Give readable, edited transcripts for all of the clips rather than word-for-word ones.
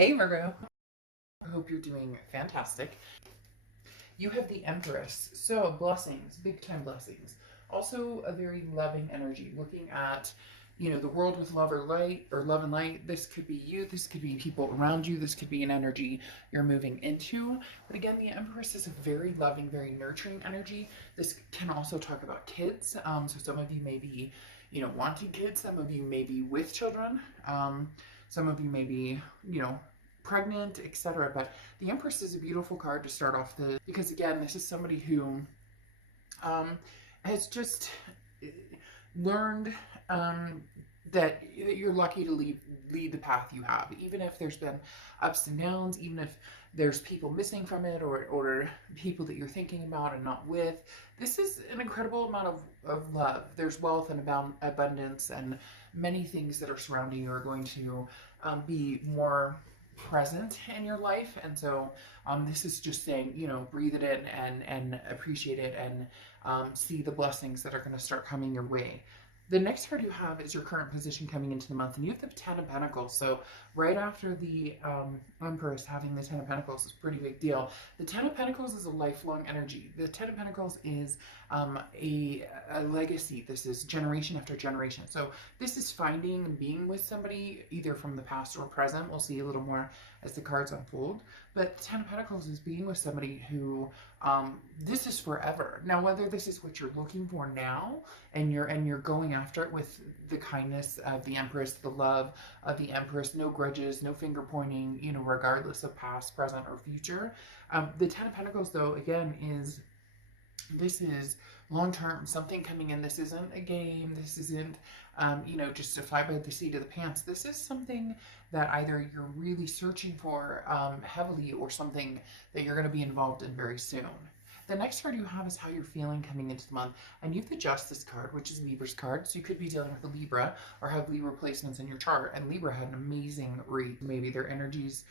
Hey Virgo, I hope you're doing fantastic. You have the Empress, so blessings, big time blessings. Also a very loving energy, looking at, the world with love or light or love and light. This could be you, this could be people around you, this could be an energy you're moving into. But again, the Empress is a very loving, very nurturing energy. This can also talk about kids. So some of you may be, wanting kids, some of you may be with children. Some of you may be, pregnant, etc. But the Empress is a beautiful card to start off because again, this is somebody who has just learned that you're lucky to lead the path you have, even if there's been ups and downs, even if there's people missing from it, or people that you're thinking about and not with. This is an incredible amount of love. There's wealth and abundance, and many things that are surrounding you are going to be more present in your life. And so this is just saying, breathe it in and appreciate it, and see the blessings that are going to start coming your way. The next card you have is your current position coming into the month, and you have the Ten of Pentacles. So right after the Empress, having the Ten of Pentacles is a pretty big deal. The Ten of Pentacles is a lifelong energy. The Ten of Pentacles is a legacy. This is generation after generation. So this is finding and being with somebody either from the past or present. We'll see a little more as the cards unfold. But the Ten of Pentacles is being with somebody who this is forever. Now, whether this is what you're looking for now, and you're going after it with the kindness of the Empress, the love of the Empress, no grudges, no finger pointing, regardless of past, present, or future. The Ten of Pentacles, though, again, this is long term, something coming in. This isn't a game. This isn't, just to fly by the seat of the pants. This is something that either you're really searching for heavily, or something that you're going to be involved in very soon. The next card you have is how you're feeling coming into the month. And you have the Justice card, which is Libra's card. So you could be dealing with a Libra or have Libra placements in your chart. And Libra had an amazing read. Maybe their energies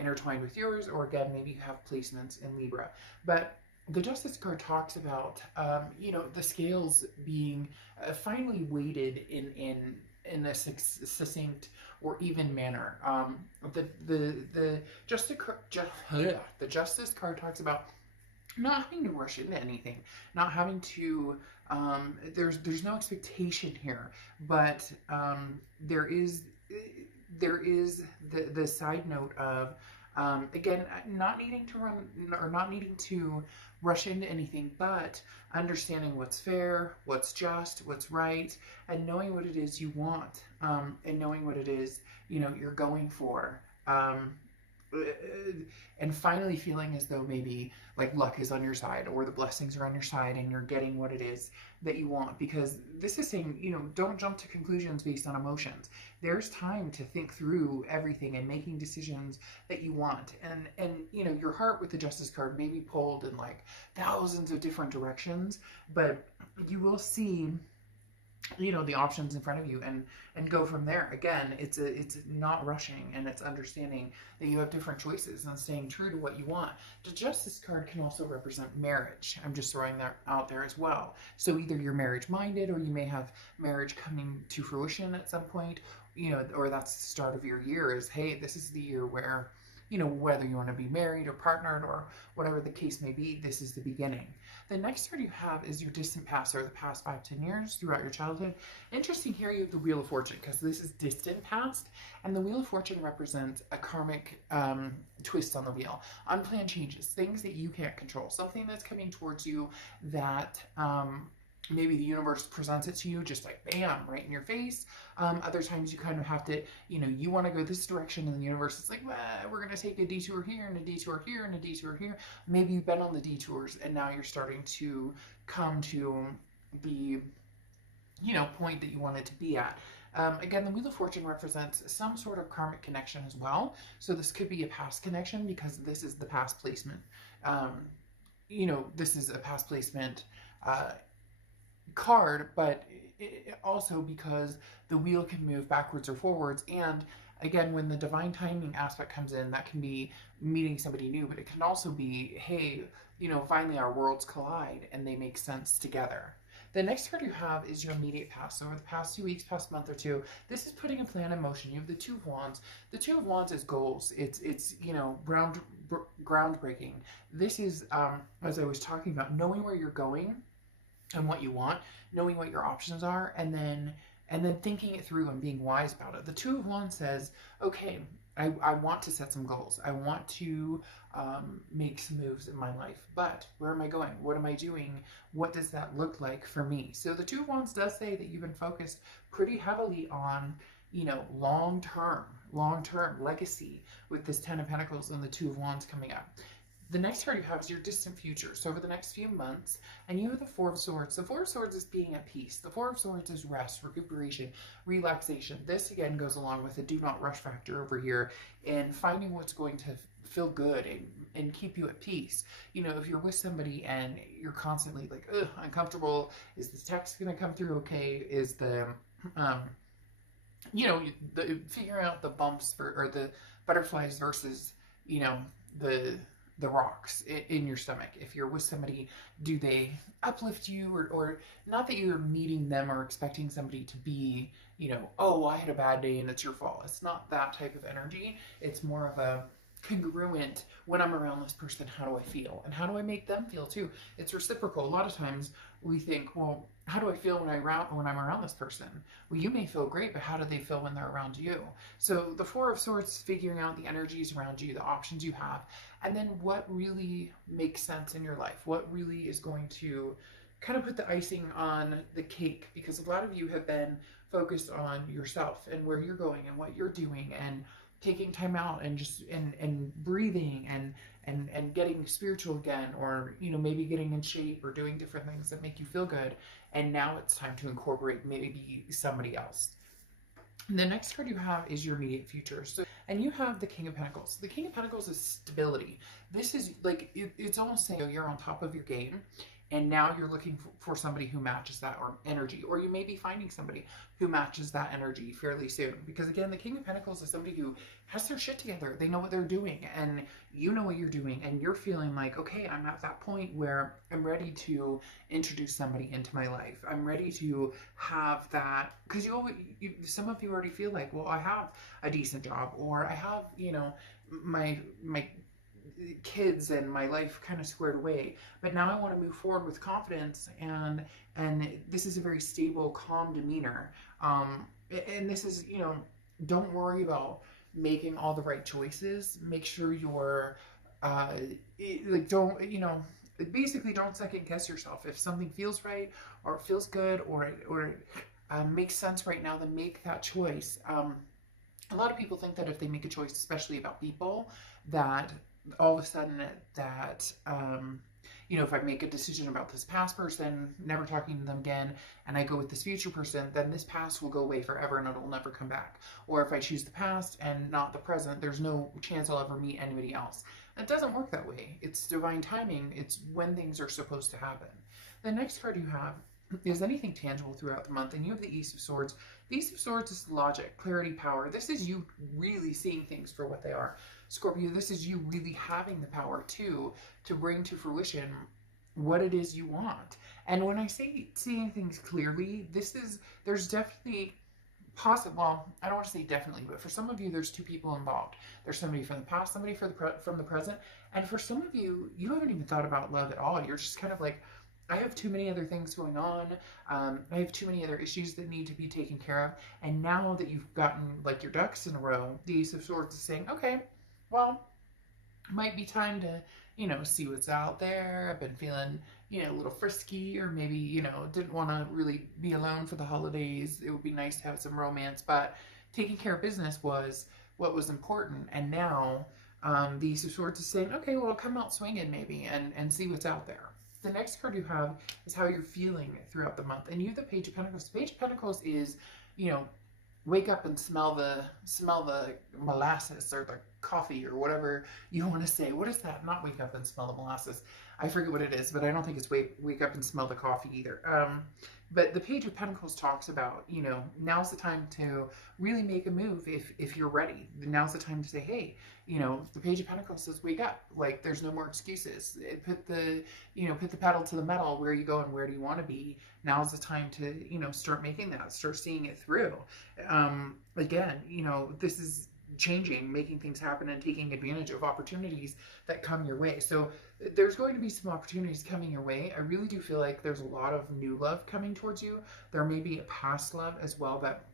intertwined with yours, or again, maybe you have placements in Libra. But the Justice card talks about, the scales being finally weighted in a succinct or even manner. The Justice card talks about not having to rush into anything, not having to, there's no expectation here, but there is the side note of, again, not needing to run or not needing to rush into anything, but understanding what's fair, what's just, what's right, and knowing what it is you want, and knowing what it is, you're going for. And finally feeling as though maybe like luck is on your side, or the blessings are on your side, and you're getting what it is that you want. Because this is saying, don't jump to conclusions based on emotions. There's time to think through everything and making decisions that you want. And your heart with the Justice card may be pulled in like thousands of different directions, but you will see the options in front of you, and go from there. Again, it's not rushing, and it's understanding that you have different choices and staying true to what you want. The Justice card can also represent marriage. I'm just throwing that out there as well. So either you're marriage minded, or you may have marriage coming to fruition at some point, or that's the start of your year, is, hey, this is the year where, whether you want to be married or partnered or whatever the case may be, this is the beginning. The next card you have is your distant past, or the past 5-10 years throughout your childhood. Interesting here, you have the Wheel of Fortune, because this is distant past, and the Wheel of Fortune represents a karmic twist on the wheel, unplanned changes, things that you can't control, something that's coming towards you that maybe the universe presents it to you just like bam, right in your face. Other times you kind of have to, you want to go this direction, and the universe is like, well, we're going to take a detour here and a detour here and a detour here. Maybe you've been on the detours, and now you're starting to come to the, point that you wanted to be at. Again, the Wheel of Fortune represents some sort of karmic connection as well. So this could be a past connection, because this is the past placement. This is a past placement card, but also because the wheel can move backwards or forwards. And again, when the divine timing aspect comes in, that can be meeting somebody new, but it can also be, hey, finally our worlds collide and they make sense together. The next card you have is your immediate past. So over the past 2 weeks, past month or two, this is putting a plan in motion. You have the Two of Wands. The Two of Wands is goals. It's you know, groundbreaking. This is, as I was talking about, knowing where you're going and what you want, knowing what your options are, and then thinking it through and being wise about it. The Two of Wands says, okay, I want to set some goals. I want to make some moves in my life, but where am I going? What am I doing? What does that look like for me? So the Two of Wands does say that you've been focused pretty heavily on, you know, long-term legacy with this Ten of Pentacles and the Two of Wands coming up. The next card you have is your distant future. So over the next few months, and you have the Four of Swords. The Four of Swords is being at peace. The Four of Swords is rest, recuperation, relaxation. This again goes along with the do not rush factor over here and finding what's going to feel good and keep you at peace. You know, if you're with somebody and you're constantly like, ugh, uncomfortable, is this text going to come through okay? Is the, you know, figuring out the bumps or the butterflies versus, you know, the rocks in your stomach. If you're with somebody, do they uplift you, or not that you're meeting them or expecting somebody to be, you know, oh, I had a bad day and it's your fault. It's not that type of energy. It's more of a congruent, when I'm around this person, how do I feel? And how do I make them feel too? It's reciprocal. A lot of times we think, well, how do I feel when I'm around this person? Well, you may feel great, but how do they feel when they're around you? So the Four of Swords, figuring out the energies around you, the options you have, and then what really makes sense in your life, what really is going to kind of put the icing on the cake, because a lot of you have been focused on yourself and where you're going and what you're doing and taking time out and just and breathing and getting spiritual again, or you know, maybe getting in shape or doing different things that make you feel good, and now it's time to incorporate maybe somebody else. And the next card you have is your immediate future. So, and you have the King of Pentacles. The King of Pentacles is stability. This is like, it's almost saying you're on top of your game, and now you're looking for somebody who matches that or energy, or you may be finding somebody who matches that energy fairly soon. Because again, the King of Pentacles is somebody who has their shit together. They know what they're doing, and you know what you're doing, and you're feeling like, okay, I'm at that point where I'm ready to introduce somebody into my life. I'm ready to have that, because some of you already feel like, well, I have a decent job, or I have, you know, my kids and my life kind of squared away, but now I want to move forward with confidence, and this is a very stable, calm demeanor, and this is, you know, don't worry about making all the right choices. Make sure you're like, don't, you know, basically don't second guess yourself. If something feels right or feels good or makes sense right now, then make that choice. A lot of people think that if they make a choice, especially about people, that all of a sudden that, you know, if I make a decision about this past person, never talking to them again, and I go with this future person, then this past will go away forever and it'll never come back. Or if I choose the past and not the present, there's no chance I'll ever meet anybody else. It doesn't work that way. It's divine timing. It's when things are supposed to happen. The next card you have is anything tangible throughout the month, and you have the Ace of Swords. The Ace of Swords is logic, clarity, power. This is you really seeing things for what they are. Scorpio, this is you really having the power to bring to fruition what it is you want. And when I say seeing things clearly, there's definitely well, I don't want to say definitely, but for some of you, there's two people involved. There's somebody from the past, somebody from the present, and for some of you, you haven't even thought about love at all. You're just kind of like, I have too many other things going on. I have too many other issues that need to be taken care of. And now that you've gotten like your ducks in a row, the Ace of Swords is saying, okay, well, it might be time to, you know, see what's out there. I've been feeling, you know, a little frisky, or maybe, you know, didn't want to really be alone for the holidays. It would be nice to have some romance, but taking care of business was what was important. And now the Ace of Swords is saying, okay, well, come out swinging maybe and see what's out there. The next card you have is how you're feeling throughout the month. And you have the Page of Pentacles. The Page of Pentacles is, you know, wake up and smell the molasses or the coffee or whatever you want to say. What is that? Not wake up and smell the molasses. I forget what it is, but I don't think it's wake up and smell the coffee either. But the Page of Pentacles talks about, you know, now's the time to really make a move if you're ready. Now's the time to say, hey, you know, the Page of Pentacles says wake up. Like, there's no more excuses. Put the pedal to the metal. Where are you going? Where do you want to be? Now's the time to, you know, start making that, start seeing it through. Again, you know, this is changing, making things happen, and taking advantage of opportunities that come your way. So there's going to be some opportunities coming your way. I really do feel like there's a lot of new love coming towards you. There may be a past love as well, but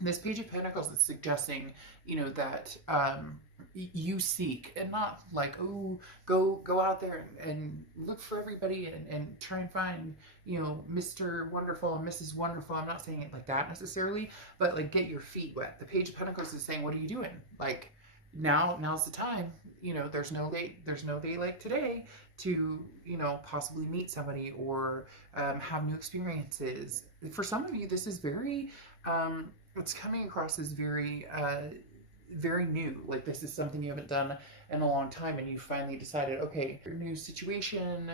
this Page of Pentacles is suggesting, you know, that you seek, and not like, oh, go out there and look for everybody and try and find, you know, Mr. Wonderful and Mrs. Wonderful. I'm not saying it like that necessarily, but like, get your feet wet. The Page of Pentacles is saying, what are you doing? Like, now's the time. You know, there's no day like today to, you know, possibly meet somebody or have new experiences. For some of you, this is very it's coming across as very very new. Like, this is something you haven't done in a long time, and you finally decided, okay, new situation,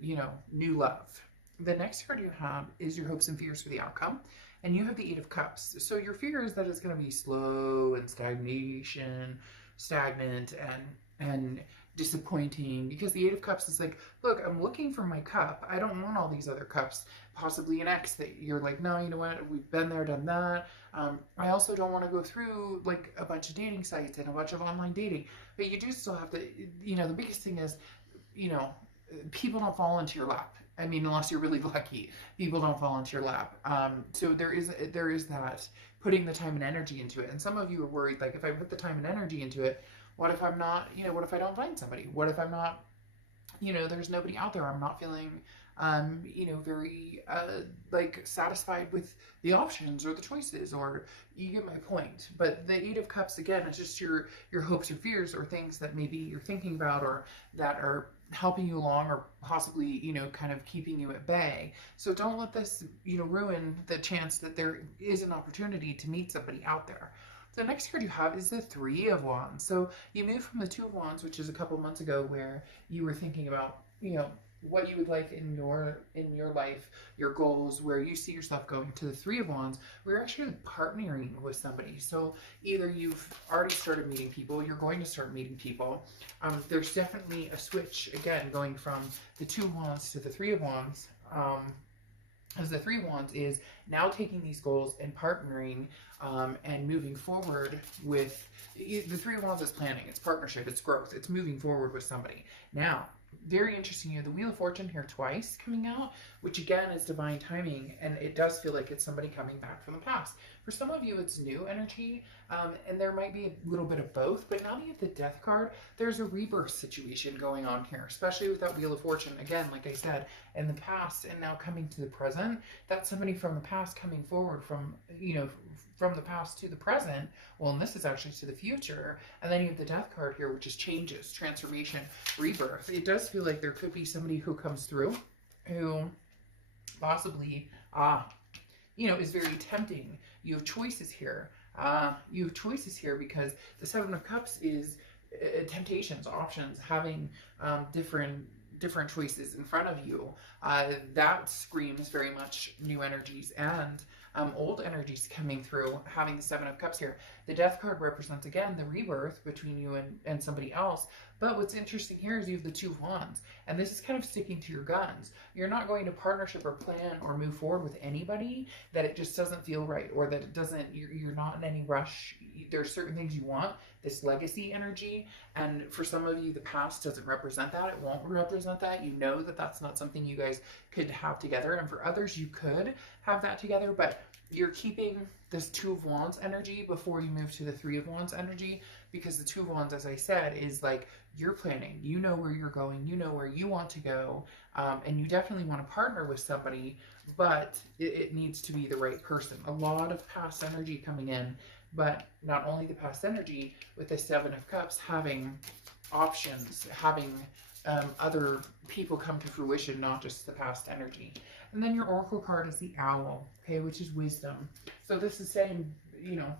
you know, new love. The next card you have is your hopes and fears for the outcome, and you have the Eight of Cups. So your fear is that it's going to be slow and stagnant and disappointing, because the Eight of Cups is like, look, I'm looking for my cup. I don't want all these other cups. Possibly an ex that you're like, no, you know what, we've been there, done that. I also don't want to go through like a bunch of dating sites and a bunch of online dating, but you do still have to, you know, the biggest thing is, you know, people don't fall into your lap. I mean, unless you're really lucky, people don't fall into your lap. So there is that, putting the time and energy into it. And some of you are worried, like, if I put the time and energy into it, what if I'm not, you know, what if I don't find somebody? What if I'm not, you know, there's nobody out there. I'm not feeling, you know, very, like, satisfied with the options or the choices, or you get my point. But the Eight of Cups, again, is just your hopes or fears, or things that maybe you're thinking about, or that are helping you along, or possibly, you know, kind of keeping you at bay. So don't let this, you know, ruin the chance that there is an opportunity to meet somebody out there. The next card you have is the Three of Wands. So you moved from the Two of Wands, which is a couple months ago, where you were thinking about, you know, what you would like in your life, your goals, where you see yourself going, to the Three of Wands. We're actually partnering with somebody. So either you've already started meeting people, you're going to start meeting people. There's definitely a switch, again, going from the Two of Wands to the Three of Wands. As the Three of Wands is now taking these goals and partnering and moving forward with, the Three of Wands is planning, it's partnership, it's growth, it's moving forward with somebody. Now, very interesting, you have the Wheel of Fortune here twice coming out, which again is divine timing, and it does feel like it's somebody coming back from the past. For some of you, it's new energy, and there might be a little bit of both, but now that you have the Death card, there's a rebirth situation going on here, especially with that Wheel of Fortune. Again, like I said, in the past and now coming to the present, that's somebody from the past coming forward from, you know, from the past to the present. Well, and this is actually to the future. And then you have the Death card here, which is changes, transformation, rebirth. It does feel like there could be somebody who comes through who possibly, you know, is very tempting. You have choices here. You have choices here because the Seven of Cups is temptations, options, having different choices in front of you. That screams very much new energies and old energies coming through, having the Seven of Cups here. The Death card represents, again, the rebirth between you and somebody else. But what's interesting here is you have the Two of Wands, and this is kind of sticking to your guns. You're not going to partnership or plan or move forward with anybody that it just doesn't feel right, or that it doesn't, you're not in any rush. There's certain things you want, this legacy energy, and for some of you, the past doesn't represent that. It won't represent that. You know that that's not something you guys could have together, and for others, you could have that together, but you're keeping this Two of Wands energy before you move to the Three of Wands energy, because the Two of Wands, as I said, is like, you're planning, you know where you're going, you know where you want to go, and you definitely want to partner with somebody, but it needs to be the right person. A lot of past energy coming in, but not only the past energy, with the Seven of Cups, having options, having other people come to fruition, not just the past energy. And then your Oracle card is the Owl, okay, which is wisdom. So this is saying, you know,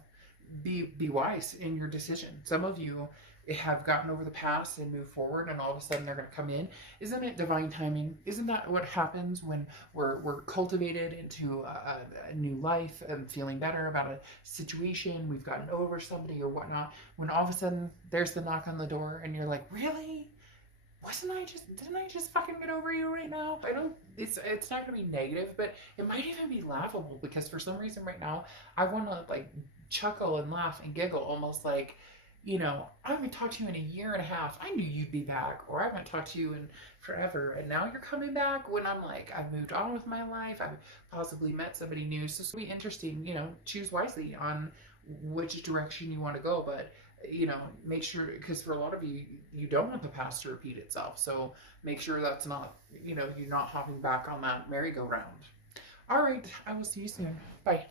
be wise in your decision. Some of you have gotten over the past and moved forward, and all of a sudden they're going to come in. Isn't it divine timing? Isn't that what happens when we're cultivated into a new life and feeling better about a situation? We've gotten over somebody or whatnot. When all of a sudden there's the knock on the door, and you're like, really? Didn't I just fucking get over you right now? I don't, it's not gonna be negative, but it might even be laughable, because for some reason right now, I wanna like chuckle and laugh and giggle, almost like, you know, I haven't talked to you in a year and a half. I knew you'd be back, or I haven't talked to you in forever, and now you're coming back, when I'm like, I've moved on with my life, I've possibly met somebody new. So it's gonna be interesting, you know, choose wisely on which direction you want to go, but you know, make sure, because for a lot of you, you don't want the past to repeat itself. So make sure that's not, you know, you're not hopping back on that merry-go-round. All right, I will see you soon. Bye.